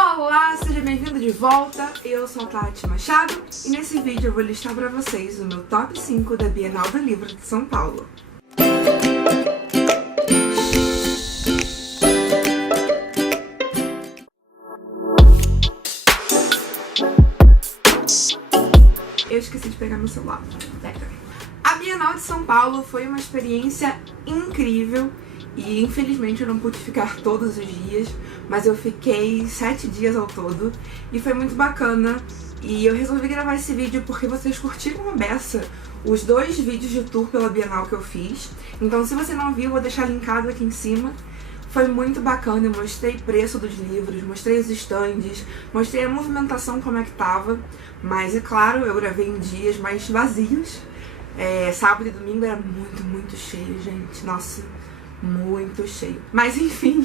Olá, seja bem-vindo de volta, eu sou a Tati Machado e nesse vídeo eu vou listar pra vocês o meu top 5 da Bienal do Livro de São Paulo. Eu esqueci de pegar meu celular. A Bienal de São Paulo foi uma experiência incrível e infelizmente eu não pude ficar todos os dias, mas eu fiquei 7 dias ao todo e foi muito bacana. E eu resolvi gravar esse vídeo porque vocês curtiram a beça os 2 vídeos de tour pela Bienal que eu fiz. Então se você não viu, eu vou deixar linkado aqui em cima. Foi muito bacana, eu mostrei preço dos livros, mostrei os estandes, mostrei a movimentação como é que tava. Mas é claro, eu gravei em dias mais vazios. Sábado e domingo era muito cheio, gente. Nossa, muito cheio. Mas enfim,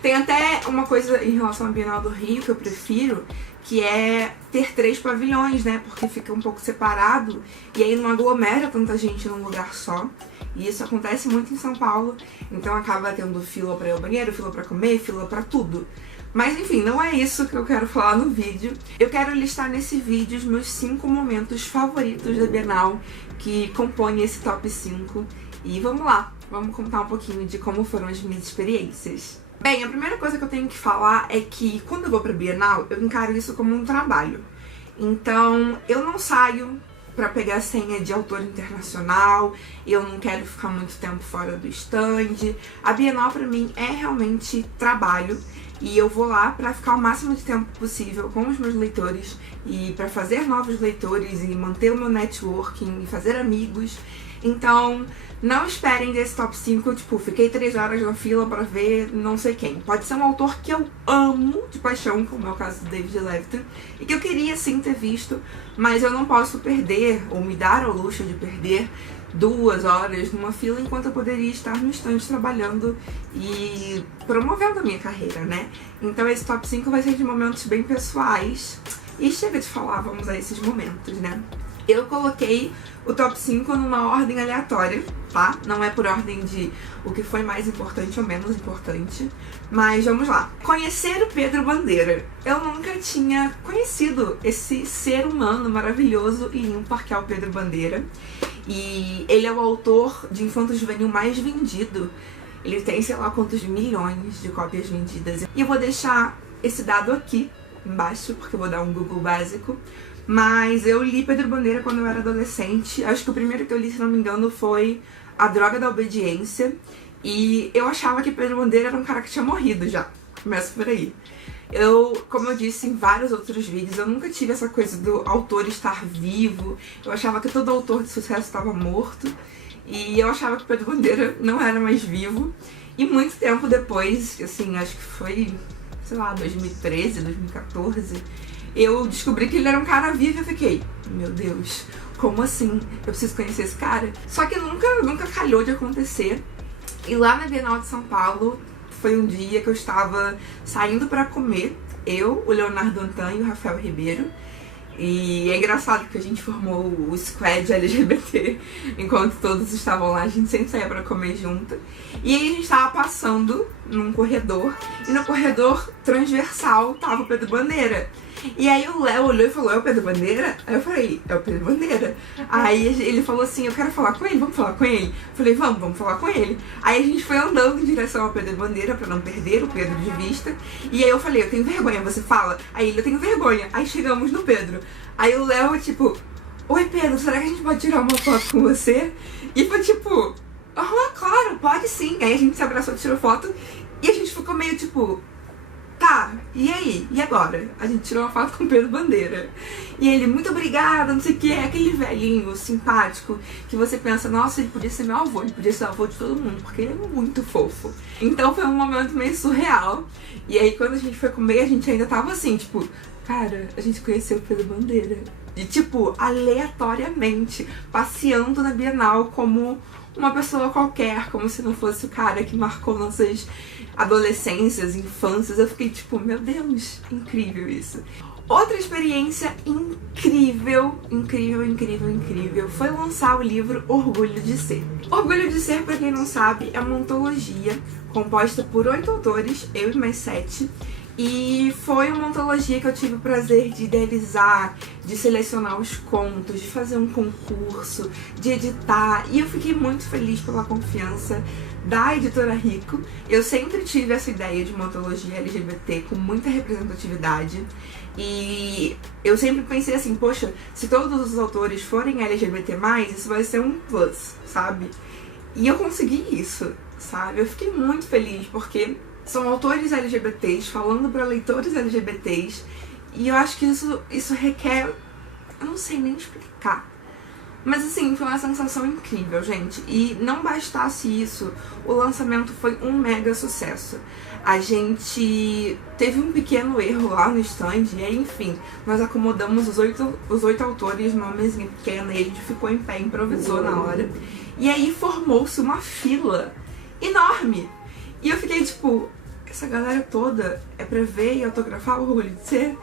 tem até uma coisa em relação à Bienal do Rio que eu prefiro, que é ter 3 pavilhões, né? Porque fica um pouco separado e aí não aglomera tanta gente num lugar só. E isso acontece muito em São Paulo, então acaba tendo fila pra ir ao banheiro, fila pra comer, fila pra tudo. Mas enfim, não é isso que eu quero falar no vídeo. Eu quero listar nesse vídeo os meus 5 momentos favoritos da Bienal que compõem esse top 5. E vamos lá, vamos contar um pouquinho de como foram as minhas experiências. Bem, a primeira coisa que eu tenho que falar é que quando eu vou pra Bienal, eu encaro isso como um trabalho. Então, eu não saio pra pegar senha de autor internacional, eu não quero ficar muito tempo fora do stand. A Bienal pra mim é realmente trabalho e eu vou lá pra ficar o máximo de tempo possível com os meus leitores e pra fazer novos leitores e manter o meu networking e fazer amigos. Então, não esperem desse top 5, tipo, fiquei 3 horas na fila pra ver não sei quem. Pode ser um autor que eu amo de paixão, como é o caso do David Levithan, e que eu queria sim ter visto, mas eu não posso perder, ou me dar ao luxo de perder 2 horas numa fila enquanto eu poderia estar no stand trabalhando e promovendo a minha carreira, né? Então esse top 5 vai ser de momentos bem pessoais. E chega de falar, vamos a esses momentos, né? Eu coloquei o top 5 numa ordem aleatória, tá? Não é por ordem de o que foi mais importante ou menos importante. Mas vamos lá. Conhecer o Pedro Bandeira. Eu nunca tinha conhecido esse ser humano maravilhoso e ímpar que é o Pedro Bandeira. E ele é o autor de infanto juvenil mais vendido. Ele tem sei lá quantos milhões de cópias vendidas. E eu vou deixar esse dado aqui embaixo, porque eu vou dar um Google básico. Mas eu li Pedro Bandeira quando eu era adolescente. Acho que o primeiro que eu li, se não me engano, foi A Droga da Obediência. E eu achava que Pedro Bandeira era um cara que tinha morrido já. Começa por aí. Como eu disse em vários outros vídeos, eu nunca tive essa coisa do autor estar vivo. Eu achava que todo autor de sucesso estava morto. E eu achava que Pedro Bandeira não era mais vivo. E muito tempo depois, assim, acho que foi, sei lá, 2013, 2014... eu descobri que ele era um cara vivo e eu fiquei, meu Deus, como assim? Eu preciso conhecer esse cara? Só que nunca calhou de acontecer. E lá na Bienal de São Paulo, foi um dia que eu estava saindo pra comer, eu, o Leonardo Antan e o Rafael Ribeiro. E é engraçado que a gente formou o squad LGBT, enquanto todos estavam lá, a gente sempre saía pra comer junto. E aí a gente tava passando num corredor, e no corredor transversal tava o Pedro Bandeira. E aí o Léo olhou e falou, é o Pedro Bandeira? Aí eu falei, é o Pedro Bandeira. Aí ele falou assim, eu quero falar com ele, vamos falar com ele? Eu falei, vamos falar com ele. Aí a gente foi andando em direção ao Pedro Bandeira pra não perder o Pedro de vista. E aí eu falei, eu tenho vergonha, você fala? Aí ele, eu tenho vergonha. Aí chegamos no Pedro. Aí o Léo, tipo, oi Pedro, será que a gente pode tirar uma foto com você? E foi tipo, claro, pode sim. Aí a gente se abraçou, tirou foto. E a gente ficou meio tipo, tá, e aí? E agora? A gente tirou uma foto com o Pedro Bandeira. E ele, muito obrigada, não sei o que, é aquele velhinho simpático que você pensa, nossa, ele podia ser meu avô, ele podia ser avô de todo mundo, porque ele é muito fofo. Então foi um momento meio surreal. E aí quando a gente foi comer, a gente ainda tava assim, tipo, cara, a gente conheceu o Pedro Bandeira. E tipo, aleatoriamente, passeando na Bienal como uma pessoa qualquer, como se não fosse o cara que marcou nossas adolescências, infâncias. Eu fiquei tipo, meu Deus, incrível isso. Outra experiência incrível foi lançar o livro Orgulho de Ser. Orgulho de Ser, pra quem não sabe, é uma antologia composta por 8 autores, eu e mais 7, E foi uma antologia que eu tive o prazer de idealizar, de selecionar os contos, de fazer um concurso, de editar. E eu fiquei muito feliz pela confiança da editora Rico. Eu sempre tive essa ideia de uma antologia LGBT com muita representatividade. E eu sempre pensei assim, poxa, se todos os autores forem LGBT+, isso vai ser um plus, sabe? E eu consegui isso, sabe? Eu fiquei muito feliz porque são autores LGBTs falando para leitores LGBTs e eu acho que isso requer... eu não sei nem explicar. Mas assim, foi uma sensação incrível, gente. E não bastasse isso, o lançamento foi um mega sucesso. A gente teve um pequeno erro lá no stand e aí, enfim, nós acomodamos os oito autores numa mesinha pequena e a gente ficou em pé, improvisou na hora. E aí formou-se uma fila enorme. E eu fiquei tipo, essa galera toda é pra ver e autografar o Orgulho de Ser?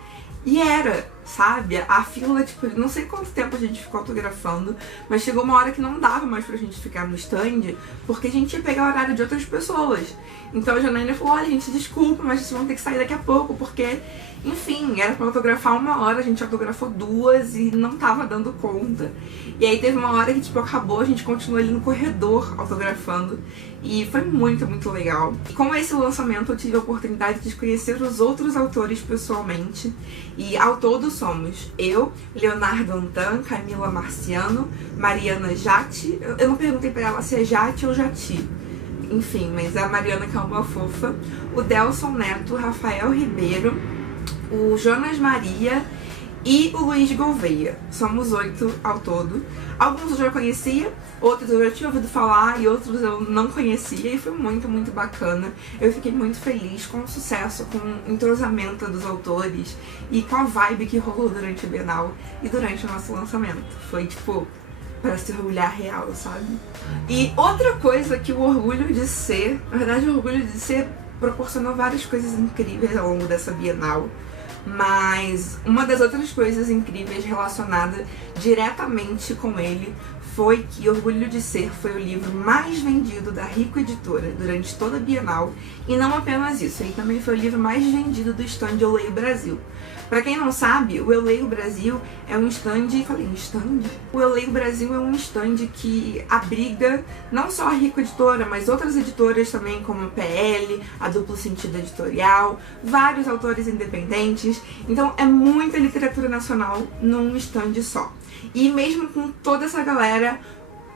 E era, sabe? A fila, tipo, não sei quanto tempo a gente ficou autografando, mas chegou uma hora que não dava mais pra gente ficar no stand, porque a gente ia pegar o horário de outras pessoas. Então a Janaína falou, olha, gente, desculpa, mas vocês vão ter que sair daqui a pouco, porque, enfim, era pra autografar 1 hora, a gente autografou 2 e não tava dando conta. E aí teve uma hora que, tipo, acabou, a gente continuou ali no corredor autografando. E foi muito, muito legal. E com esse lançamento eu tive a oportunidade de conhecer os outros autores pessoalmente. E ao todo somos eu, Leonardo Antan, Camila Marciano, Mariana Jati. Eu não perguntei pra ela se é Jati ou Jati. Enfim, mas é a Mariana, que é uma fofa. O Delson Neto, Rafael Ribeiro, o Jonas Maria e o Luiz Gouveia. Somos 8 ao todo. Alguns eu já conhecia, outros eu já tinha ouvido falar e outros eu não conhecia. E foi muito, muito bacana. Eu fiquei muito feliz com o sucesso, com o entrosamento dos autores e com a vibe que rolou durante a Bienal e durante o nosso lançamento. Foi tipo, para se orgulhar real, sabe? E outra coisa que o Orgulho de Ser, na verdade o Orgulho de Ser proporcionou várias coisas incríveis ao longo dessa Bienal. Mas uma das outras coisas incríveis relacionada diretamente com ele foi que Orgulho de Ser foi o livro mais vendido da Rico Editora durante toda a Bienal. E não apenas isso, ele também foi o livro mais vendido do stand Eu Leio Brasil. Pra quem não sabe, o Eu Leio Brasil é um stand... Falei stand? O Eu Leio Brasil é um stand que abriga não só a Rico Editora, mas outras editoras também, como a PL, a Duplo Sentido Editorial, vários autores independentes. Então é muita literatura nacional num stand só. E mesmo com toda essa galera,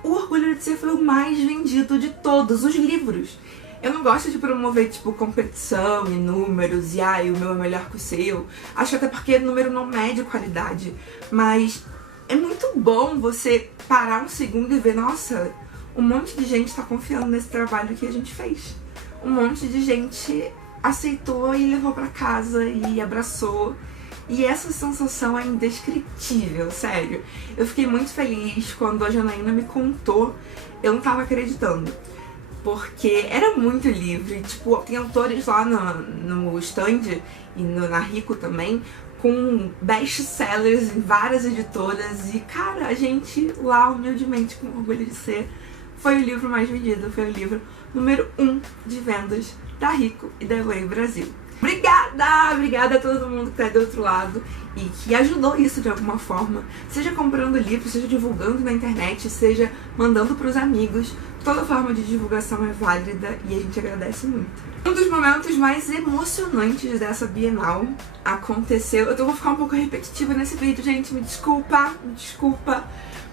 o Orgulho de Ser foi o mais vendido de todos os livros. Eu não gosto de promover, tipo, competição e números, e o meu é melhor que o seu. Acho até porque número não mede qualidade. Mas é muito bom você parar um segundo e ver, nossa, um monte de gente tá confiando nesse trabalho que a gente fez. Um monte de gente aceitou e levou pra casa e abraçou. E essa sensação é indescritível, sério. Eu fiquei muito feliz quando a Janaína me contou, eu não tava acreditando. Porque era muito livre, tipo, tem autores lá no stand e na Rico também, com best-sellers em várias editoras. E, cara, a gente lá, humildemente, com Orgulho de Ser, foi o livro mais vendido, foi o livro número 1 de vendas da Rico e da Eu Leio Brasil. Obrigada! Obrigada a todo mundo que tá do outro lado e que ajudou isso de alguma forma. Seja comprando livro, seja divulgando na internet, seja mandando pros amigos. Toda forma de divulgação é válida e a gente agradece muito. Um dos momentos mais emocionantes dessa Bienal aconteceu... Eu vou ficar um pouco repetitiva nesse vídeo, gente, me desculpa.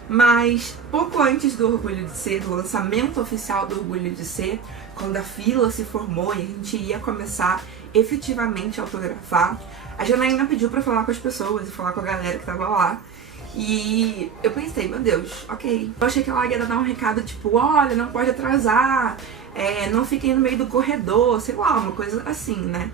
Mas pouco antes do Orgulho de Ser, do lançamento oficial do Orgulho de Ser, quando a fila se formou e a gente ia começar efetivamente a autografar, a Janaína pediu pra falar com as pessoas e falar com a galera que tava lá. E eu pensei, meu Deus, ok. Eu achei que ela ia dar um recado tipo, olha, não pode atrasar, não fiquem no meio do corredor, sei lá, uma coisa assim, né?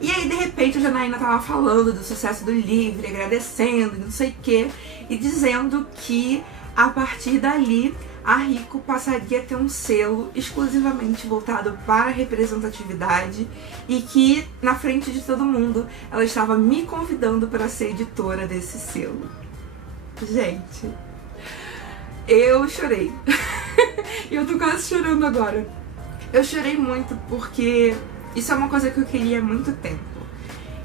E aí, de repente, a Janaína tava falando do sucesso do livro, agradecendo, não sei o quê, e dizendo que, a partir dali, a Rico passaria a ter um selo exclusivamente voltado para a representatividade e que, na frente de todo mundo, ela estava me convidando para ser editora desse selo. Gente, eu chorei. E eu tô quase chorando agora. Eu chorei muito porque isso é uma coisa que eu queria há muito tempo.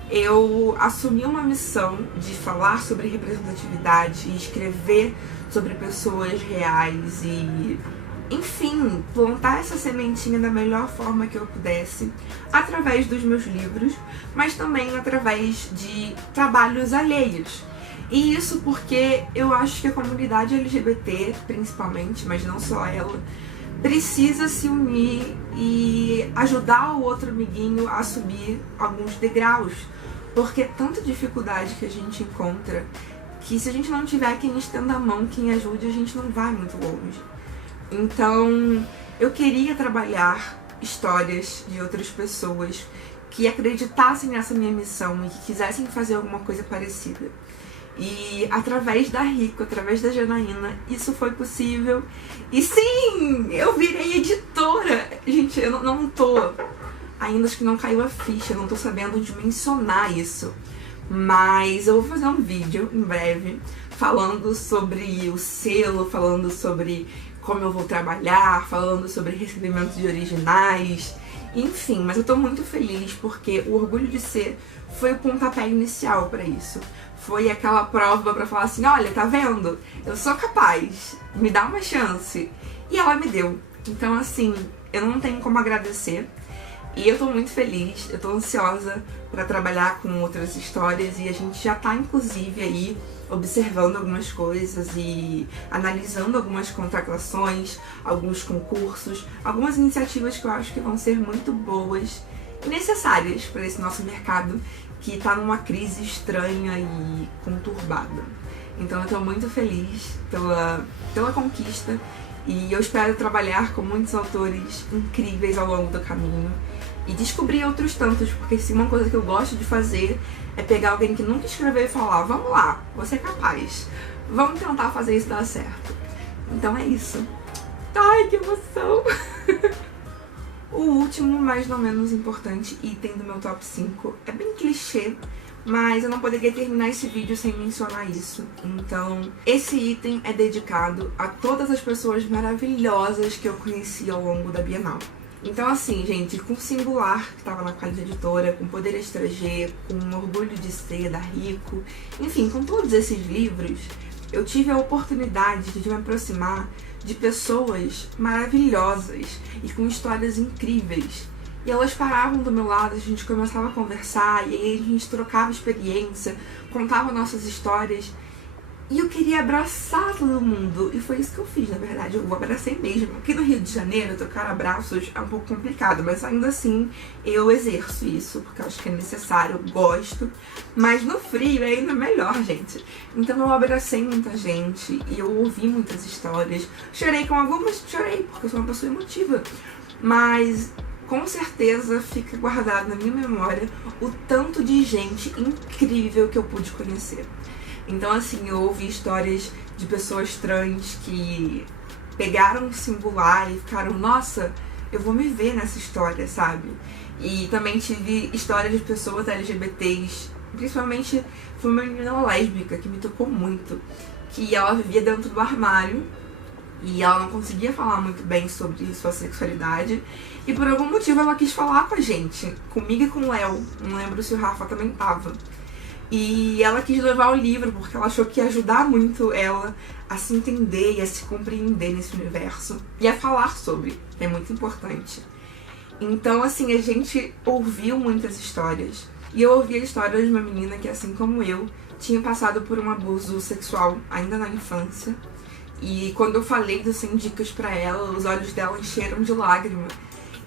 eu assumi uma missão de falar sobre representatividade e escrever sobre pessoas reais e, enfim, plantar essa sementinha da melhor forma que eu pudesse, através dos meus livros, mas também através de trabalhos alheios. E isso porque eu acho que a comunidade LGBT, principalmente, mas não só ela, precisa se unir e ajudar o outro amiguinho a subir alguns degraus. Porque é tanta dificuldade que a gente encontra que se a gente não tiver quem estenda a mão, quem ajude, a gente não vai muito longe. Então, eu queria trabalhar histórias de outras pessoas que acreditassem nessa minha missão e que quisessem fazer alguma coisa parecida. E através da Rico, através da Janaína, isso foi possível. E sim, eu virei editora. Gente, eu não tô... Ainda acho que não caiu a ficha, eu não tô sabendo dimensionar isso. Mas eu vou fazer um vídeo em breve falando sobre o selo, falando sobre como eu vou trabalhar, falando sobre recebimento de originais, enfim, mas eu tô muito feliz porque o Orgulho de Ser foi o pontapé inicial pra isso. Foi aquela prova pra falar assim, olha, tá vendo? Eu sou capaz, me dá uma chance. E ela me deu. Então assim, eu não tenho como agradecer. E eu tô muito feliz, eu tô ansiosa pra trabalhar com outras histórias e a gente já tá inclusive aí observando algumas coisas e analisando algumas contratações, alguns concursos, algumas iniciativas que eu acho que vão ser muito boas e necessárias para esse nosso mercado que tá numa crise estranha e conturbada. Então eu tô muito feliz pela conquista e eu espero trabalhar com muitos autores incríveis ao longo do caminho e descobrir outros tantos, porque se uma coisa que eu gosto de fazer é pegar alguém que nunca escreveu e falar, vamos lá, você é capaz, vamos tentar fazer isso dar certo. Então é isso. Ai, que emoção! O último, mas não menos importante, item do meu top 5 é bem clichê, mas eu não poderia terminar esse vídeo sem mencionar isso. Então, esse item é dedicado a todas as pessoas maravilhosas que eu conheci ao longo da Bienal. Então assim, gente, com Singular, que tava na Qualidade Editora, com Poder Estrangeiro, com Orgulho de Ser, da Rico, enfim, com todos esses livros, eu tive a oportunidade de me aproximar de pessoas maravilhosas e com histórias incríveis. E elas paravam do meu lado, a gente começava a conversar, e aí a gente trocava experiência, contava nossas histórias. E eu queria abraçar todo mundo, e foi isso que eu fiz, na verdade, eu abracei mesmo. Aqui no Rio de Janeiro, trocar abraços é um pouco complicado, mas ainda assim eu exerço isso, porque eu acho que é necessário, eu gosto. Mas no frio é ainda melhor, gente. Então eu abracei muita gente, e eu ouvi muitas histórias. Chorei com algumas, chorei, porque eu sou uma pessoa emotiva. Mas com certeza fica guardado na minha memória o tanto de gente incrível que eu pude conhecer. Então assim, eu ouvi histórias de pessoas trans que pegaram um Singular e ficaram, nossa, eu vou me ver nessa história, sabe? E também tive histórias de pessoas LGBTs, principalmente foi uma menina lésbica que me tocou muito, que ela vivia dentro do armário e ela não conseguia falar muito bem sobre sua sexualidade e por algum motivo ela quis falar com a gente, comigo e com o Léo, não lembro se o Rafa também tava. E ela quis levar o livro porque ela achou que ia ajudar muito ela a se entender e a se compreender nesse universo e a falar sobre, que é muito importante. Então assim, a gente ouviu muitas histórias e eu ouvi a história de uma menina que, assim como eu, tinha passado por um abuso sexual ainda na infância. E quando eu falei dos 100 dicas pra ela, os olhos dela encheram de lágrima.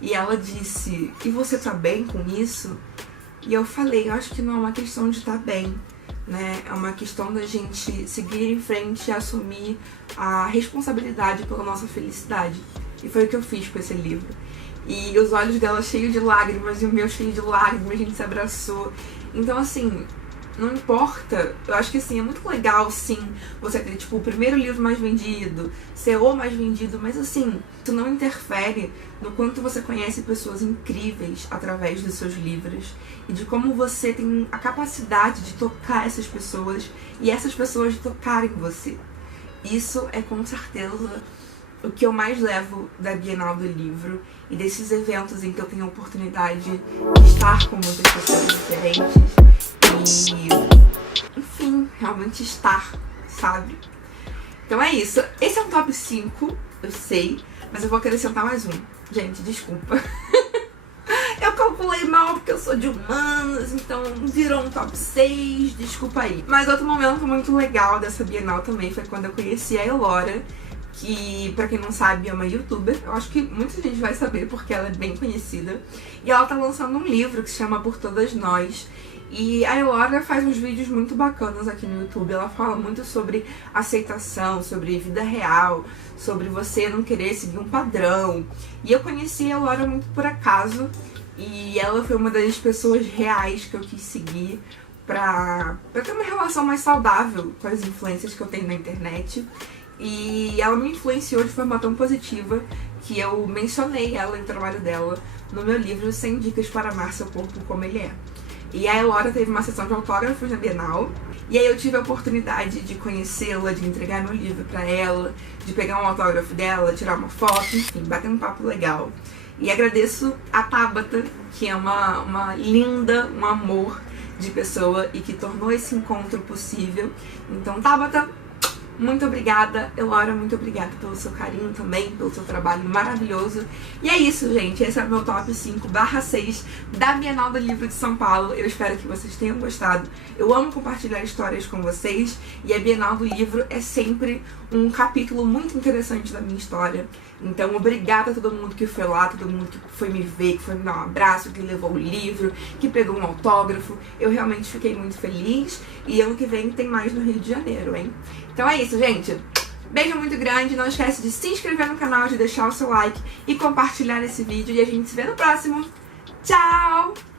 E ela disse, e você tá bem com isso? E eu falei, eu acho que não é uma questão de estar bem, né? É uma questão da gente seguir em frente e assumir a responsabilidade pela nossa felicidade. E foi o que eu fiz com esse livro. E os olhos dela cheios de lágrimas e o meu cheio de lágrimas, a gente se abraçou. Então assim, não importa, eu acho que assim, é muito legal sim você ter tipo o primeiro livro mais vendido, ser o mais vendido, mas assim, isso não interfere no quanto você conhece pessoas incríveis através dos seus livros e de como você tem a capacidade de tocar essas pessoas e essas pessoas de tocarem você. Isso é com certeza o que eu mais levo da Bienal do Livro e desses eventos em que eu tenho a oportunidade de estar com muitas pessoas diferentes enfim, realmente estar, sabe? Então é isso. Esse é um top 5, eu sei, mas eu vou acrescentar mais um. Gente, desculpa. Eu calculei mal porque eu sou de humanas, então virou um top 6, desculpa aí. Mas outro momento muito legal dessa Bienal também foi quando eu conheci a Elora, que, pra quem não sabe, é uma youtuber. Eu acho que muita gente vai saber porque ela é bem conhecida. E ela tá lançando um livro que se chama Por Todas Nós. E a Elora faz uns vídeos muito bacanas aqui no YouTube. Ela fala muito sobre aceitação, sobre vida real, sobre você não querer seguir um padrão. E eu conheci a Elora muito por acaso. E ela foi uma das pessoas reais que eu quis seguir pra ter uma relação mais saudável com as influências que eu tenho na internet. E ela me influenciou de forma tão positiva que eu mencionei ela e o trabalho dela no meu livro 100 Dicas para Amar Seu Corpo Como Ele É. E a Elora teve uma sessão de autógrafos na Bienal, e aí eu tive a oportunidade de conhecê-la, de entregar meu livro pra ela, de pegar um autógrafo dela, tirar uma foto, enfim, bater um papo legal. E agradeço a Tabata, que é uma linda, um amor de pessoa e que tornou esse encontro possível. Então, Tabata, muito obrigada. Elora, muito obrigada pelo seu carinho também, pelo seu trabalho maravilhoso. E é isso, gente. Esse é o meu top 5/6 da Bienal do Livro de São Paulo. Eu espero que vocês tenham gostado. Eu amo compartilhar histórias com vocês. E a Bienal do Livro é sempre um capítulo muito interessante da minha história. Então, obrigada a todo mundo que foi lá, todo mundo que foi me ver, que foi me dar um abraço, que levou o livro, que pegou um autógrafo. Eu realmente fiquei muito feliz. E ano que vem tem mais no Rio de Janeiro, hein? Então é isso, gente. Beijo muito grande. Não esquece de se inscrever no canal, de deixar o seu like e compartilhar esse vídeo. E a gente se vê no próximo. Tchau!